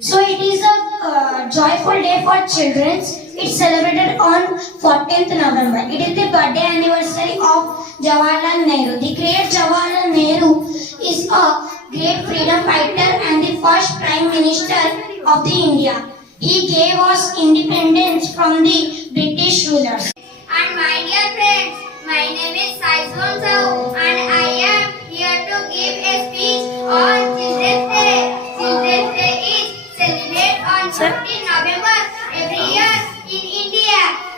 So it is a joyful day for children. It's celebrated on 14th November. It is the birthday anniversary of Jawaharlal Nehru. The great Jawaharlal Nehru is a great freedom fighter and the first Prime Minister of the India. He gave us independence from the British rulers. And my dear friends, my name is Saizwan Sao and I am here to give a speech on Children's Day. Children's Day is celebrated on 14 November every year in India.